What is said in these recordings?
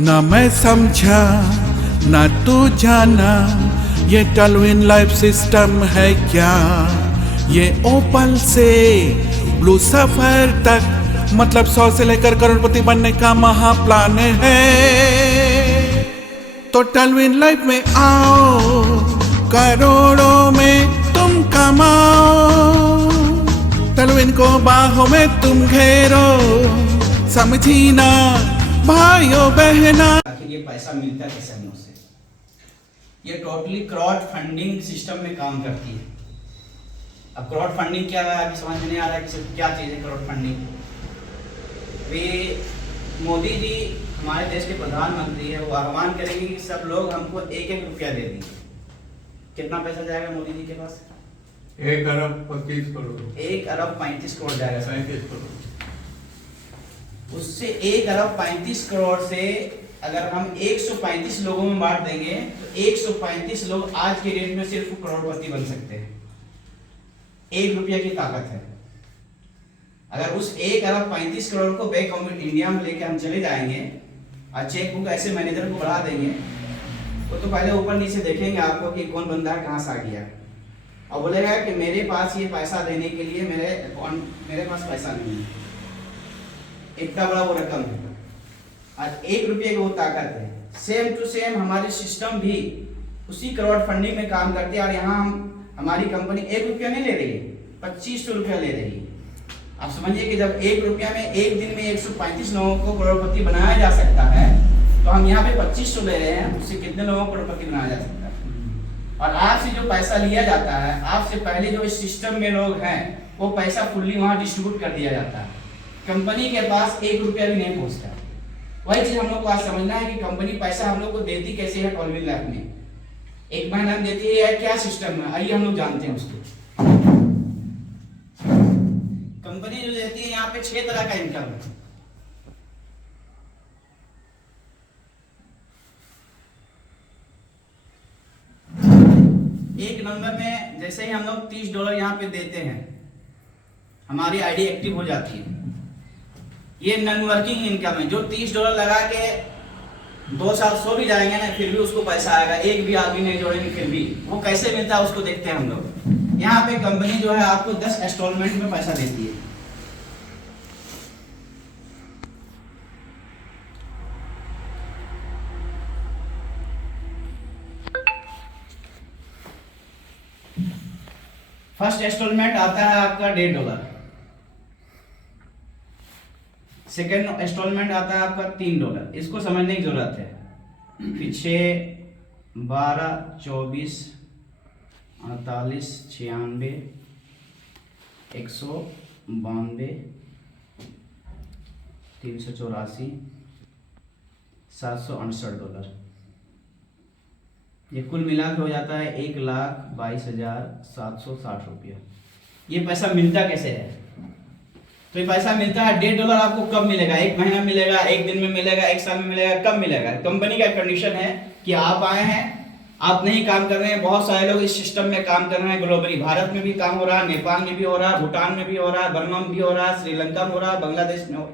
ना मैं समझा ना तू जाना, ये टलविन लाइफ सिस्टम है क्या। ये ओपल से ब्लू सफर तक, मतलब 100 से लेकर करोड़पति बनने का महाप्लान है। तो टलविन लाइफ में आओ, करोड़ों में तुम कमाओ। टलविन को बाहों में तुम घेरो, समझी ना भाइयों बहना। आखिर ये पैसा मिलता कैसे हम उससे? ये टोटली क्राउड फंडिंग सिस्टम में काम करती है। अब क्राउड फंडिंग क्या है अभी समझ में नहीं आ रहा है कि क्या चीज़ है क्राउड फंडिंग। वे मोदी जी हमारे देश के प्रधानमंत्री है, वो आह्वान करेंगे कि सब लोग हमको 1-1 रुपया दे दीजिए। कितना पैसा जाएगा मोदी जी के पास? 1 अरब 25 करोड़। 1 अरब 35 करोड़ जाएगा। 37 करोड़। उससे 1 अरब 35 करोड़ से अगर हम 135 लोगों में बांट देंगे तो 135 लोग आज के डेट में सिर्फ करोड़पति बन सकते हैं। 1 रुपया की ताकत है। अगर उस 1 अरब 35 करोड़ को बैंक ऑफ इंडिया में लेके हम चले जाएंगे और चेक बुक ऐसे मैनेजर को बढ़ा देंगे, वो तो पहले ऊपर नीचे देखेंगे आपको कि कौन बंदा है, कहाँ से आ गया, और बोलेगा कि मेरे पास ये पैसा देने के लिए मेरे पास पैसा नहीं है। इतना बड़ा वो रकम है। आज 1 रुपये की वो ताकत है। सेम टू सेम हमारी सिस्टम भी उसी क्राउड फंडिंग में काम करती है। और यहाँ हमारी कंपनी 1 रुपया नहीं ले रही है, 2500 रुपया ले रही है। आप समझिए कि जब 1 रुपया में एक दिन में 135 लोगों को करोड़पति बनाया जा सकता है, तो हम यहाँ पे 2500 ले रहे हैं, उससे कितने लोगों को करोड़पति बनाया जा सकता है। और आपसे जो पैसा लिया जाता है, आपसे पहले जो इस सिस्टम में लोग हैं, वो पैसा फुल्ली वहाँ डिस्ट्रीब्यूट कर दिया जाता है। कंपनी के पास 1 रुपया भी नहीं पहुंचता। वही चीज हम लोग को आज समझना है कि कंपनी पैसा हम लोग को देती कैसे है। टलविन लाइफ में 1 महीना में देती है, क्या सिस्टम है, आइए हम लोग जानते हैं उसको। कंपनी जो देती है यहाँ पे 6 तरह का इनकम है। एक नंबर में जैसे ही हम लोग $30 यहाँ पे देते हैं, हमारी आईडी एक्टिव हो जाती है। ये नॉन वर्किंग इनकम है, जो $30 लगा के 2 साल सो भी जाएंगे ना, फिर भी उसको पैसा आएगा। एक भी आदमी नहीं जोड़ेंगे फिर भी। वो कैसे मिलता है उसको देखते हैं हम लोग। यहाँ पे कंपनी जो है आपको 10 इंस्टॉलमेंट में पैसा देती है। फर्स्ट इंस्टॉलमेंट आता है आपका $1.5। सेकेंड इंस्टॉलमेंट आता है आपका $3। इसको समझने की जरूरत है। फिर 6, 12, 24, 48, 96, 192, 384, $768। ये कुल मिला के हो जाता है 1,22,760 रुपया। ये पैसा मिलता कैसे है? तो ये पैसा मिलता है $1.5। आपको कब मिलेगा? 1 महीना मिलेगा, 1 दिन में मिलेगा, 1 साल में मिलेगा, कब मिलेगा? कंपनी का कंडीशन है कि आप आए हैं, आप नहीं काम कर रहे हैं। बहुत सारे लोग इस सिस्टम में काम कर रहे हैं ग्लोबली। भारत में भी काम हो रहा है, नेपाल में भी हो रहा है, भूटान में भी हो रहा है, बर्मा में भी हो रहा है, श्रीलंका में हो रहा है, बांग्लादेश में हो रहा है,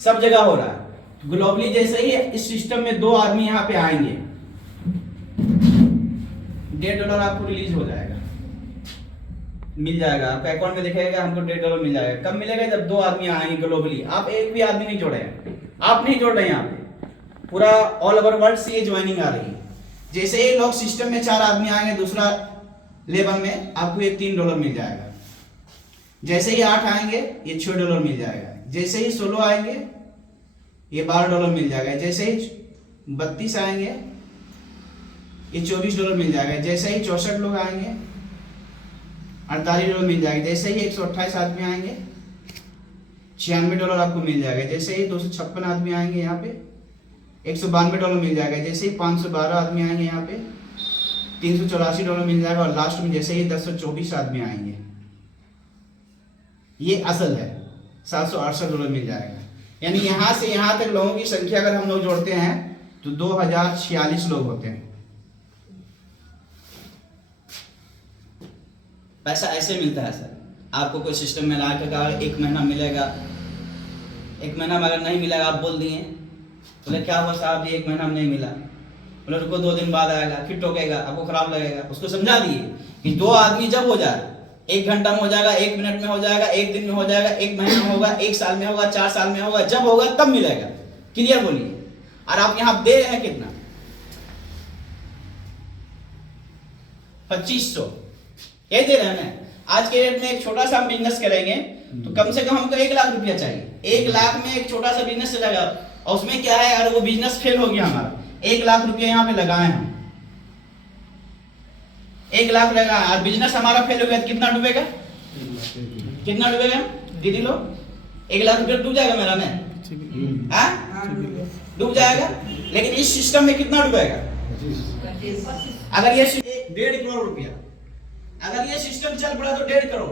सब जगह हो रहा है ग्लोबली। जैसे ही इस सिस्टम में 2 आदमी यहाँ पे आएंगे, $1.5 आपको रिलीज हो जाएगा, मिल जाएगा आपका अकाउंट में दिखेगा, हमको $1.5 मिल जाएगा। कब मिलेगा? जब 2 आदमी आएंगे ग्लोबली। आप एक भी आदमी नहीं जोड़े हैं, आप नहीं जोड़ रहे हैं, यहाँ पे पूरा ऑल ओवर वर्ल्ड से ये ज्वाइनिंग आ रही है। जैसे ही लोग सिस्टम में 4 आदमी आएंगे दूसरा लेवल में, आपको ये $3 मिल जाएगा। जैसे ही 8 आएंगे ये $6 मिल जाएगा। जैसे ही 16 आएंगे ये $12 मिल जाएगा। जैसे ही 32 आएंगे ये $24 मिल जाएगा। जैसे ही 64 लोग आएंगे $48 मिल जाएगा। जैसे ही 128 आदमी आएंगे $96 आपको मिल जाएगा। जैसे ही 256 आदमी आएंगे यहाँ पे $192 मिल जाएगा। जैसे ही 512 आदमी आएंगे यहाँ पे $384 मिल जाएगा। और लास्ट में जैसे ही 1024 आदमी आएंगे, ये असल है, $768 मिल जाएगा। यानी यहाँ से यहाँ तक लोगों की संख्या अगर हम लोग जोड़ते हैं तो 2046 लोग होते हैं। पैसा ऐसे मिलता है सर। आपको कोई सिस्टम में ला के कहा 1 महीना मिलेगा, 1 महीना में अगर नहीं मिलेगा आप बोल दिए बोले क्या हुआ साहब जी 1 महीना में नहीं मिला। बोले रुको 2 दिन बाद आएगा, फिर टोकेगा, आपको खराब लगेगा। उसको समझा दिए कि 2 आदमी जब हो जाए, 1 घंटा में हो जाएगा, 1 मिनट में हो जाएगा, 1 दिन में हो जाएगा, 1 महीने में होगा, 1 साल में होगा, 4 साल में होगा, जब होगा तब मिलेगा। क्लियर बोलिए। और आप यहाँ दे रहे हैं कितना? 2500 यही दे रहे हैं ना। आज के रेट में एक छोटा सा बिजनेस करेंगे तो कम से कम हमको 1 लाख रुपया चाहिए। 1 लाख में एक छोटा सा बिजनेस चलेगा, और उसमें क्या है, अगर वो बिजनेस फेल हो गया हमारा, 1 लाख रुपया यहाँ पे लगाए हम, 1 लाख लगाए और बिजनेस हमारा फेल हो गया, कितना डूबेगा? कितना डूबेगा दीदी लोग? 1 लाख रुपया डूब जाएगा मेरा में, डूब जाएगा। लेकिन इस सिस्टम में कितना डूबेगा? अगर ये 1.5 करोड़ रुपया, अगर ये सिस्टम चल पड़ा तो 1.5 करोड़,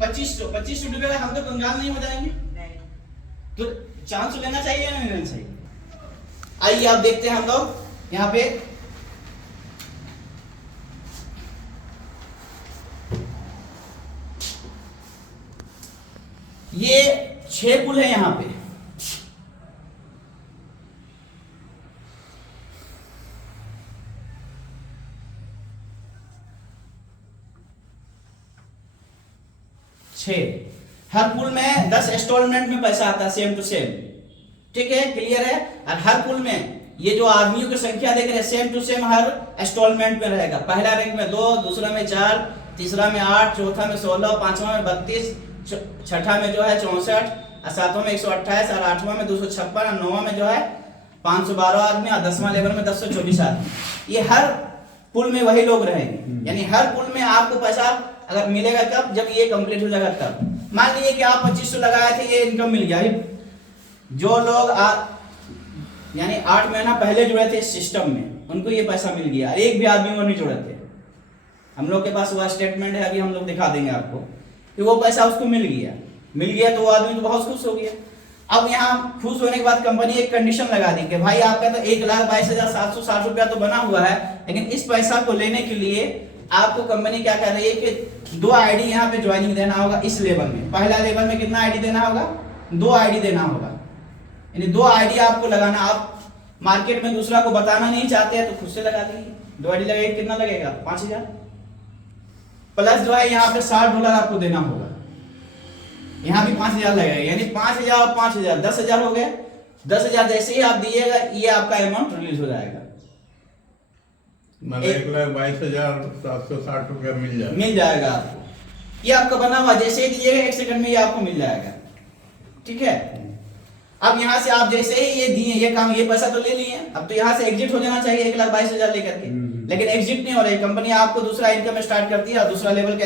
2500 डूबेगा। हम तो कंगाल नहीं हो जाएंगे? तो चांस लेना चाहिए या नहीं लेना चाहिए? आइए आप देखते हैं हम लोग यहाँ पे ये 6 पुल है यहाँ पे। हर पुल में 10 इंस्टॉलमेंट में पैसा आता है, सेम टू सेम। ठीक है, क्लियर है। और हर पुल में ये जो आदमियों की संख्या देख रहे हैं, सेम टू सेम हर इंस्टॉलमेंट में रहेगा। पहला रैंक में 2, दूसरा में 4, तीसरा में 8, चौथा में 16, पांचवा में 32, छठा में जो है 64, और सातवां में 128, और आठवां में 256, और नौवां में जो है 512 आदमी, और 10वां लेवल में 1024 आदमी। ये हर पुल में वही लोग रहेंगे। यानी हर पुल में आपको पैसा अगर मिलेगा कब? जब ये कंप्लीट हो जाएगा तब। मान लीजिए कि आप 2500 लगाए थे, ये इनकम मिल गया। जो लोग यानी 8 महीना पहले जुड़े थे इस सिस्टम में, उनको ये पैसा मिल गया। एक भी आदमी वो नहीं जुड़े थे। हम लोग के पास वो स्टेटमेंट है, अभी हम लोग दिखा देंगे आपको कि वो पैसा उसको मिल गया तो वो आदमी तो बहुत खुश हो गया। अब यहाँ खुश होने के बाद कंपनी एक कंडीशन लगा दी कि भाई आपका तो 1,22,760 रुपया तो बना हुआ है, लेकिन इस पैसा को लेने के लिए आपको कंपनी क्या कर रही है कि 2 आईडी यहाँ पे ज्वाइनिंग देना होगा। इस लेवल में, पहला लेवल में कितना आईडी देना होगा? 2 आईडी देना होगा। यानी 2 आईडी आपको लगाना। आप मार्केट में दूसरा को बताना नहीं चाहते हैं तो खुद से लगा दीजिए। 2 आईडी लगेगा, कितना लगेगा? 5000 प्लस जो है यहाँ पे $60 आपको देना होगा। यहाँ भी 5000 लगेगा, यानी 5000 और 5000 10,000 हो गए। 10,000 जैसे ही आप दिएगा ये आपका अमाउंट रिलीज हो जाएगा। 1,22,760 रुपया मिल जाएगा आपको। ये आपका बना हुआ, जैसे ही दीजिएगा 1 सेकंड में ये आपको मिल जाएगा। ठीक है। अब यहाँ से आप जैसे ही ये दिए, ये काम, ये पैसा तो ले लिए, अब तो यहाँ से एग्जिट हो जाना चाहिए 1,22,000 लेकर के, लेकिन एग्जिट नहीं हो रही। कंपनी आपको दूसरा इनकम स्टार्ट करती है और दूसरा लेवल का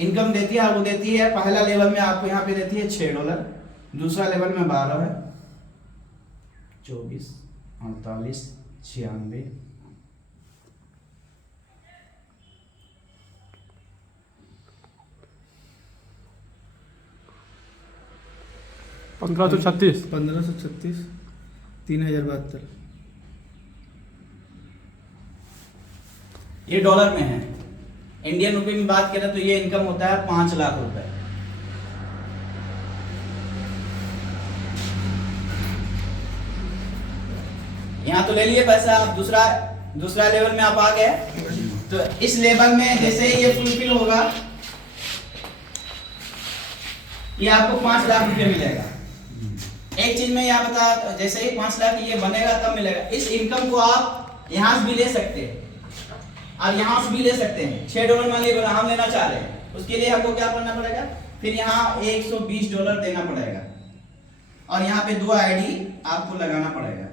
इनकम देती है। और वो देती है, पहला लेवल में आपको यहाँ पे देती है $6, दूसरा लेवल में 12 है, 24, 48, 96, 1536 3072। ये डॉलर में है। इंडियन रुपए में बात करें तो ये इनकम होता है 5 लाख रुपए। यहाँ तो ले लिए पैसा। आप दूसरा लेवल में आप आ गए, तो इस लेवल में जैसे ही ये फुलफिल होगा, ये आपको 5 लाख रुपए मिलेगा। एक चीज में यहाँ बता, जैसे ही 5 लाख ये बनेगा तब मिलेगा। इस इनकम को आप यहाँ से भी ले सकते हैं और यहाँ से भी ले सकते हैं। $6 मान लीजिए हम लेना चाह रहे हैं, उसके लिए हमको क्या करना पड़ेगा? फिर यहाँ $120 देना पड़ेगा और यहाँ पे 2 आईडी आपको लगाना पड़ेगा।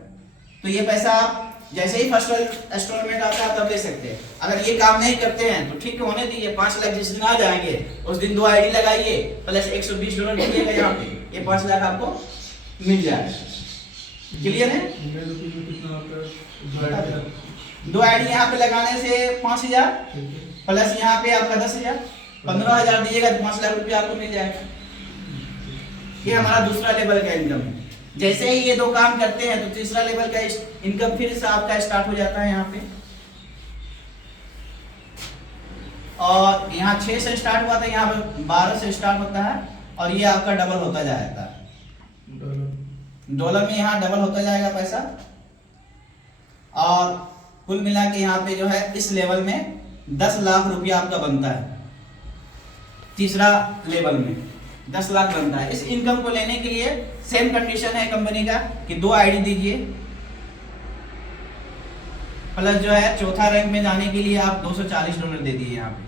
तो ये पैसा आप जैसे ही फर्स्ट इंस्टॉलमेंट आता है तब ले सकते हैं। अगर ये काम नहीं करते हैं तो ठीक है, होने दीजिए। 5 लाख जिस दिन आ जाएंगे उस दिन 2 आईडी लगाइए, प्लस $120 दीजिएगा। यहाँ पे ये 5 लाख आपको मिल जाएगा। क्लियर है? 2 आईडी यहाँ पे लगाने से 5000 प्लस यहाँ पे आपका 10,000, 15,000 दीजिएगा तो 5 लाख रुपया आपको मिल जाएगा। ये हमारा दूसरा लेवल का इनकम है। जैसे ही ये 2 काम करते हैं तो तीसरा लेवल का इनकम फिर से आपका स्टार्ट हो जाता है यहाँ पे। और यहाँ 6 से स्टार्ट हुआ था, यहाँ पे 12 से स्टार्ट होता है और ये आपका डबल होता जाता है। डॉलर में यहाँ डबल होता जाएगा पैसा, और कुल मिला के यहाँ पे जो है इस लेवल में 10 लाख रुपया आपका बनता है। तीसरा लेवल में 10 लाख बनता है। इस इनकम को लेने के लिए सेम कंडीशन है कंपनी का कि 2 आईडी दीजिए, प्लस जो है चौथा रैंक में जाने के लिए आप $240 दे दिए यहाँ पे।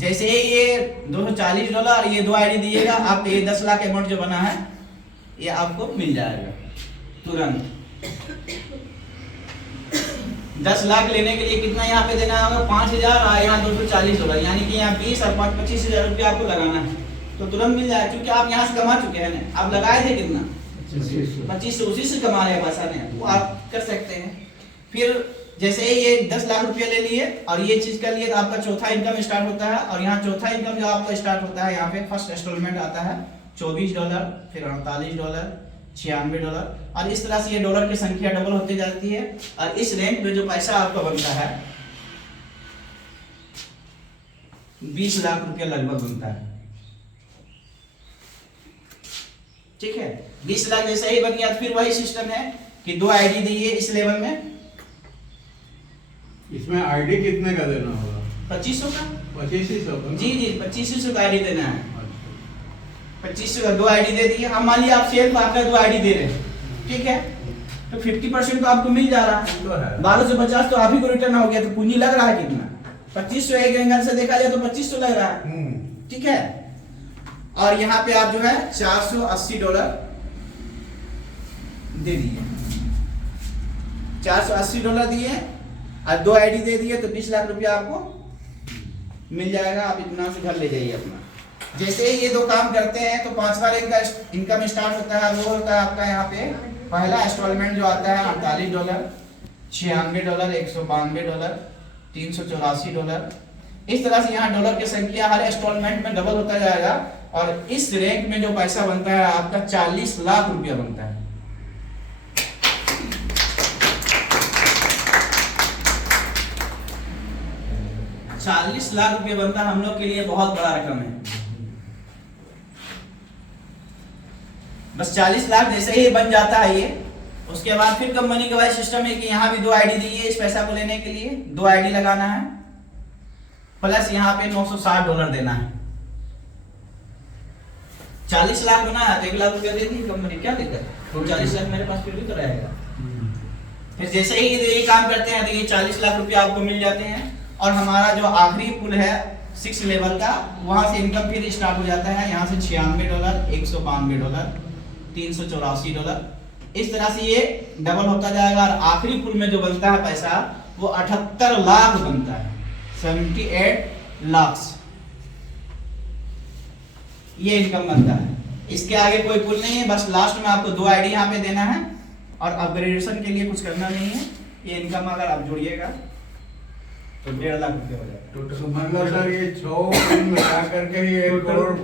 जैसे ही ये $240 ये 2 आईडी दिएगा, आप ये 10 लाख अमाउंट जो बना है ये आपको मिल जाएगा तुरंत। 10 लाख लेने के लिए कितना यहाँ पे देना होगा? 5,000 और यहाँ $240, यानी कि यहाँ 20 और 25,000 रुपया आपको लगाना है, तो तुरंत मिल जाएगा। क्योंकि आप यहाँ से कमा चुके हैं ना, आप लगाए थे कितना? 2500, उसी से कमा रहे हैं पैसा ने, वो आप कर सकते हैं। फिर जैसे ही ये 10 लाख रुपया ले लिए और ये चीज कर लिए, तो आपका चौथा इनकम स्टार्ट होता है। और यहाँ चौथा इनकम जो आपका स्टार्ट होता है, यहाँ पे फर्स्ट इंस्टॉलमेंट आता है $24, फिर $48, $96, और इस तरह से ये डॉलर की संख्या डबल होती जाती है। और इस रैंक में जो पैसा आपका बनता है 20 लाख रुपया लगभग बनता है। ठीक है, 20 लाख जैसे ही बन गया, फिर वही सिस्टम है कि 2 आईडी दिए इस लेवल में। इसमें आईडी कितने का देना होगा? 2500 का। 2500 का? जी 2500 का आईडी देना है। 2500 का 2 आईडी दे दिए। हम मान लिया आप सेल्फ आपका 2 आईडी दे रहे हैं, ठीक है, तो 50% तो आपको मिल जा रहा है। 1250 तो आप ही को रिटर्न हो गया, तो पूंजी लग रहा है कितना? 2500। एक एंगल से देखा जाए तो 2500 लग रहा है, ठीक है। और यहाँ पे आप जो है $480 दे दिए, $480 दिए और 2 आईडी दे दिए, तो 20 लाख रुपया आपको मिल जाएगा। आप इतना से घर ले जाइए अपना। जैसे ही ये 2 काम करते हैं तो 5वां रैंक का इनकम स्टार्ट होता है। वो होता है आपका यहाँ पे पहला इंस्टॉलमेंट जो आता है $48, $96, $192, $384। इस तरह से यहाँ डॉलर की संख्या हर इंस्टॉलमेंट में डबल होता जाएगा। और इस रैंक में जो पैसा बनता है आपका 40 लाख रुपया बनता है। $40 लाख रुपया बनता है, हम लोग के लिए बहुत बड़ा रकम है। बस 40 लाख जैसे ही बन जाता है ये, उसके बाद फिर कंपनी के वाइज सिस्टम है कि यहाँ भी 2 आईडी दी है इस पैसा को लेने के लिए। 2 आईडी लगाना है, प्लस यहाँ पे $960 देना है। 40 लाख बना है तो 1 लाख रुपया दे दी कंपनी, क्या दिक्कत? 40 लाख मेरे पास फिर भी तो रहेगा। फिर जैसे ही ये काम करते हैं तो ये 40 लाख रुपया आपको मिल जाते हैं। और हमारा जो आखिरी पुल है 6 लेवल का, वहां से इनकम फिर स्टार्ट हो जाता है। यहाँ से $96, $192, $384। इस तरह से ये डबल होता जाएगा। और आखिरी पुल में जो बनता है पैसा वो 78 लाख बनता है, 78 लाख ये इनकम बनता है। इसके आगे कोई पुल नहीं है, बस लास्ट में आपको 2 आईडी यहाँ पे देना है और अपग्रेडेशन के लिए कुछ करना नहीं है। ये इनकम अगर आप जोड़िएगा तो 1.5 लाख रुपये हो जाएगा। तो मतलब सर ये 6 मिला करके ही 1 करोड़,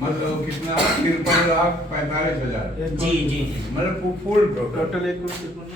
मतलब कितना? 53,45,000। जी जी जी, मतलब फुल टोटल 1 करोड़।